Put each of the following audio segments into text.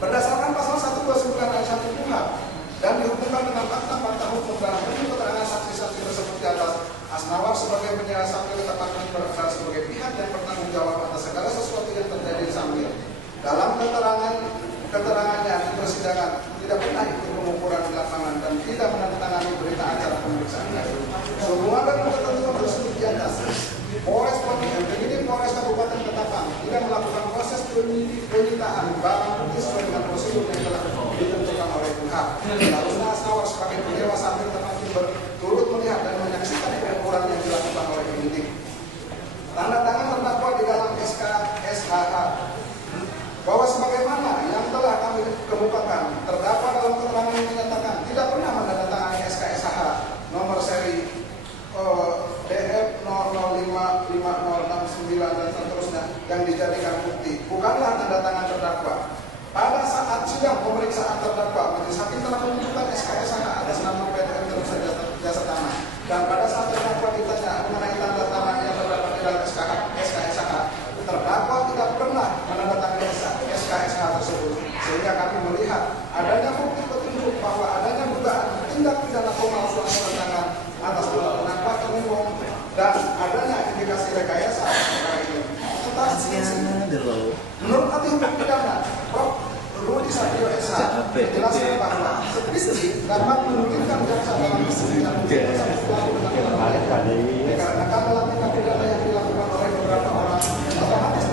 berdasarkan pasal 129 ayat 1 KUHP dan dihubungkan dengan fakta-fakta hukum dalam bentuk keterangan saksi-saksi tersebut di atas, Asnawar sebagai penyiar Sambil ditetapkan berperan sebagai pihak yang bertanggung jawab atas segala sesuatu yang terjadi di Sambil. Dalam keterangannya di persidangan tidak pernah ikut pengukuran di lapangan dan tidak menandatangani berita acara pemeriksaan. Sehubungan dengan ketentuan tersebut di atas, penyidik Polres Kabupaten Ketapang tidak melakukan proses penyitaan barang bukti sesuai dengan prosedur yang telah ditentukan oleh KUHP. Seharusnya Asnawar sebagai penyewa Sambil turut melihat dan menyaksikan pengukuran yang dilakukan oleh penyidik. Tanda tangan terdakwa di dalam SK SHH bahwa sebagaimana yang telah kami kemukakan, terdakwa dalam keterangan yang menyatakan tidak pernah menandatangani SK SHH nomor seri DF 005506 dan seterusnya yang dijadikan bukti bukanlah tanda tangan terdakwa. Pada saat sidang pemeriksaan terdakwa, majelis hakim telah menunjukkan SK/SH atas nama PT Terus Jasa Tanah. Dan pada saat terdakwa ditanya mengenai tanda tangan yang terdapat di dalam SK/SH, terdakwa tidak pernah menandatangani SK/SH tersebut. Sehingga kami melihat adanya bukti petunjuk bahwa adanya dugaan tindak pidana pemalsuan tanda tangan atas nama pendapat Terniwong dan adanya indikasi rekayasa perkara ini. Menurut ahli hukum pidana, Prof. Rudi Satrio SH menjelaskan bahwa skripsi dapat menurunkan jaksa dalam persidangan dikarenakan dalam tindak pidana yang dilakukan oleh beberapa orang otomatis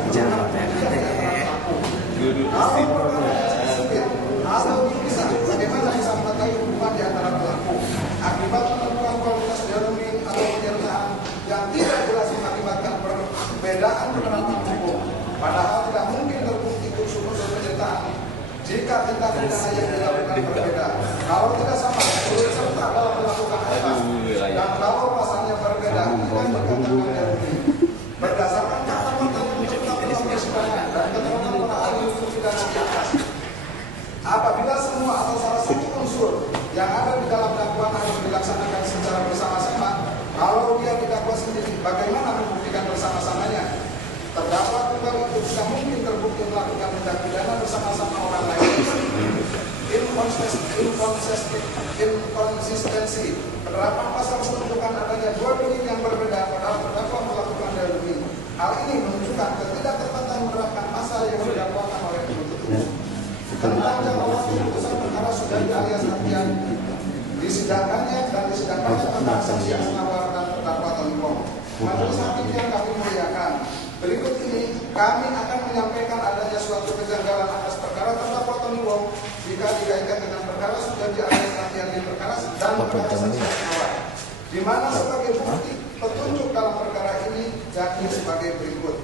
atau bisa bagaimana bisa mengetahui hubungan di antara pelaku akibat penentuan kualitas jarumin atau penyertaan yang tidak jelas mengakibatkan perbedaan penerapan hukum. Padahal tidak mungkin terbukti unsur-unsur penyertaan jika tindak pidana yang dilakukan berbeda. Kalau tidak sama, turut serta dalam melakukan apa dan kalau pasalnya berbeda dengan dikatakan jarumi. Berdasarkan fakta-fakta yang ditetapkan dalam persidangan dan keterangan para ahli hukum pidana di atas, apabila semua atau salah satu unsur yang ada di dalam dakwaan harus dilaksanakan secara bersama-sama, kalau dia didakwa sendiri, bagaimana membuktikan bersama-samanya? Terdakwa kembali itu tidak mungkin terbukti melakukan tindak pidana bersama-sama orang lain. Inkonsistensi penerapan pasal menunjukkan adanya dua delik yang berbeda padahal terdakwa melakukan delik. Hal ini menunjukkan ketidaktepatan menerapkan pasal yang didakwakan oleh penuntut umum. Tentang jangka waktu putusan perkara sudah alias Ardian disidangkannya dan disidangkannya tentang saksi Asnawar dan terdakwa Terniwong. Majelis hakim yang kami muliakan, berikut ini kami akan menyampaikan adanya suatu kejanggalan atas perkara terdakwa Terniwong jika dikaitkan dengan perkara sudah alias Ardian di perkara dan perkara saksi Asnawar, di mana sebagai bukti petunjuk dalam perkara ini yakni sebagai berikut.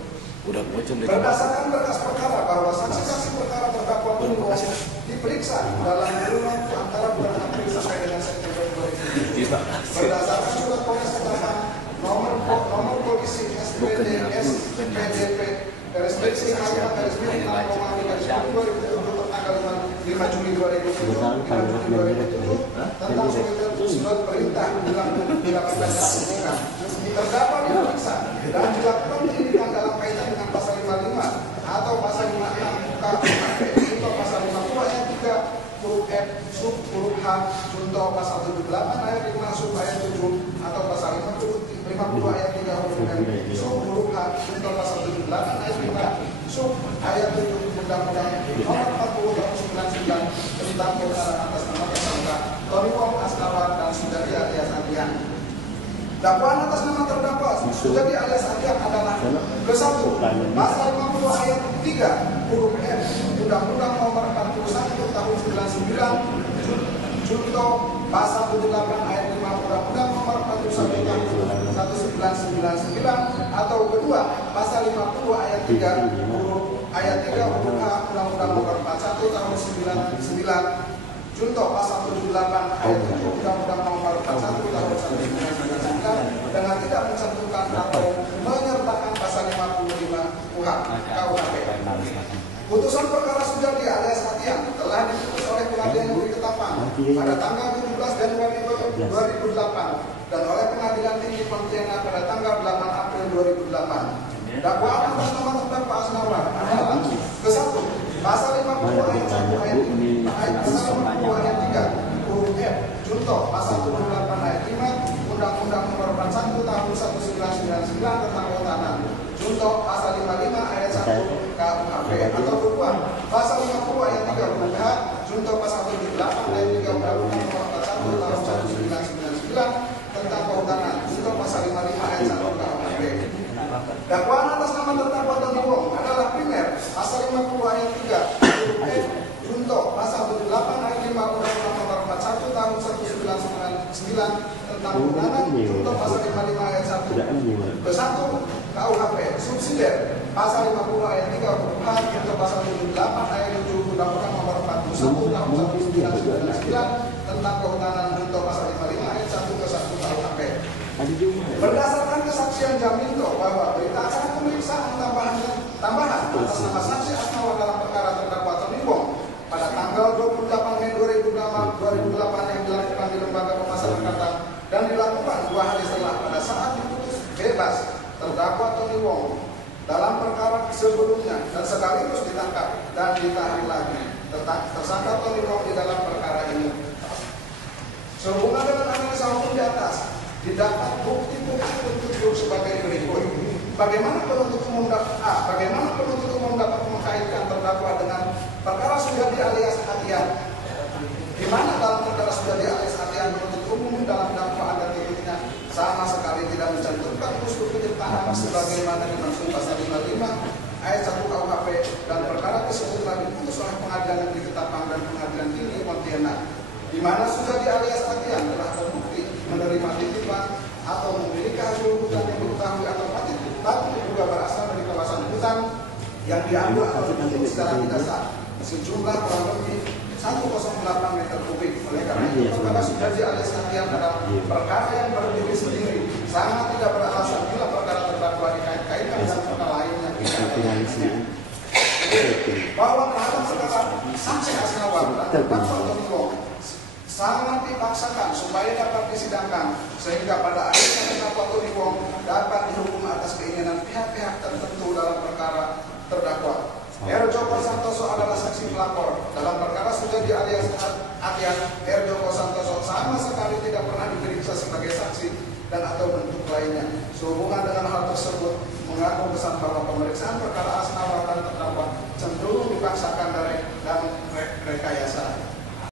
Berdasarkan berkas perkara bahwa saksi-saksi perkara terdakwa Terniwong diperiksa dalam kurun waktu antara bulan April sampai dengan September 2007. Berdasarkan surat Polres Ketapang nomor polisi SPDS PDP restriksi Kalimat garis miring 6,3/2007 tanggal 5 Juli 2007 tentang surat perintah dilakukan terdakwa diperiksa dan dilakukan penyidikan dalam kaitan dengan pasal 55 atau pasal 56 KUHP atau pasal 50 ayat 3 huruf F sub huruf H contoh pasal 78 ayat 5 sub ayat 7 atau pasal 50 ayat 3 huruf M sub huruf H contoh pasal 78 ayat 5 sub ayat 7 Undang-Undang Nomor 40 Tahun 99 tentang perkara atas nama tersangka Terniwong Asnawar dan Sudari alias Ardian. Dakwaan atas nama terdakwa Sudari alias Ardian adalah ke-1 pasal 50 ayat 3 huruf F Undang-Undang Nomor 41 Tahun 99 contoh pasal 78 ayat 5 Undang-Undang Nomor 41 Tahun 1999 atau kedua pasal 50 ayat 3 huruf ayat 3 huruf H Undang-Undang Nomor 41 Tahun 99 contoh pasal 78 ayat 7 Undang-Undang Nomor 41 Tahun 1999 dengan tidak mencantumkan atau menyertakan pasal 55 KUHP. Putusan perkara Sudari alias Ardian telah diputus oleh Pengadilan Negeri Ketapang pada tanggal 17 Januari 2008 dan oleh Pengadilan Tinggi Pontianak pada tanggal 8 April 2008. Dakwaan atas nama terdakwa Asnawar adalah ke-1 pasal 50 ayat 1 tentang penggunaan contoh pasal 55 ayat 1 ke 1 KUHP subsidiar pasal 50 ayat 3 huruf H contoh pasal 78 ayat 7 Undang-Undang Nomor 41 Tahun 1999 tentang kehutanan contoh pasal 55 ayat 1 ke 1 KUHP. Berdasarkan kesaksian Jaminto bahwa berita acara pemeriksaan tambahan atas nama saksi Asnawa dalam perkara terdakwa Tony Wong pada tanggal 28 Mei 2008 yang dilakukan di Lembaga Pemasyarakatan dan dilakukan 2 hari setelah pada saat diputus bebas terdakwa Tony Wong dalam perkara sebelumnya dan sekaligus ditangkap dan ditahan lagi tersangka Tony Wong di dalam perkara ini. Sehubungan dengan analisa hukum di atas, didapat bukti-bukti petunjuk sebagai berikut. Bagaimana penuntut umum dapat mengkaitkan terdakwa dengan perkara Sujadi alias Adian? Di mana dalam perkara Sujadi alias Adian penuntut umum dalam dakwaan dan tuntutannya sama sekali tidak mencantumkan unsur penyertaan sebagaimana dimaksud pasal 55 ayat 1 KUHP dan perkara tersebut telah diputus oleh Pengadilan Negeri Ketapang dan Pengadilan Tinggi Pontianak, di mana Sujadi alias Adian telah terbukti menerima titipan atau memiliki hasil hutan yang diketahui atau patut juga berasal dari kawasan hutan yang diambil atau ditutup secara tidak sah sejumlah kurang lebih 108 meter kubik. Oleh karena itu perkara Sujadi alias Adian adalah perkara yang berdiri sendiri, sangat tidak beralasan bila perkara terdakwa dikait-kaitkan dengan perkara lain yang tidak. Bahwa terhadap perkara saksi Asnawa dan terdakwa Tony Wong sangat dipaksakan supaya dapat disidangkan sehingga pada akhirnya terdakwa Tony Wong dapat dihukum atas keinginan pihak-pihak tertentu dalam perkara terdakwa. R. Joko Santoso adalah saksi pelapor dalam perkara Sujadi alias Adian. R. Joko Santoso sama sekali tidak pernah diperiksa sebagai saksi dan atau bentuk lainnya. Sehubungan dengan hal tersebut mengaku kesan bahwa pemeriksaan perkara Asnawa dan terdakwa cenderung dipaksakan dan rekayasa.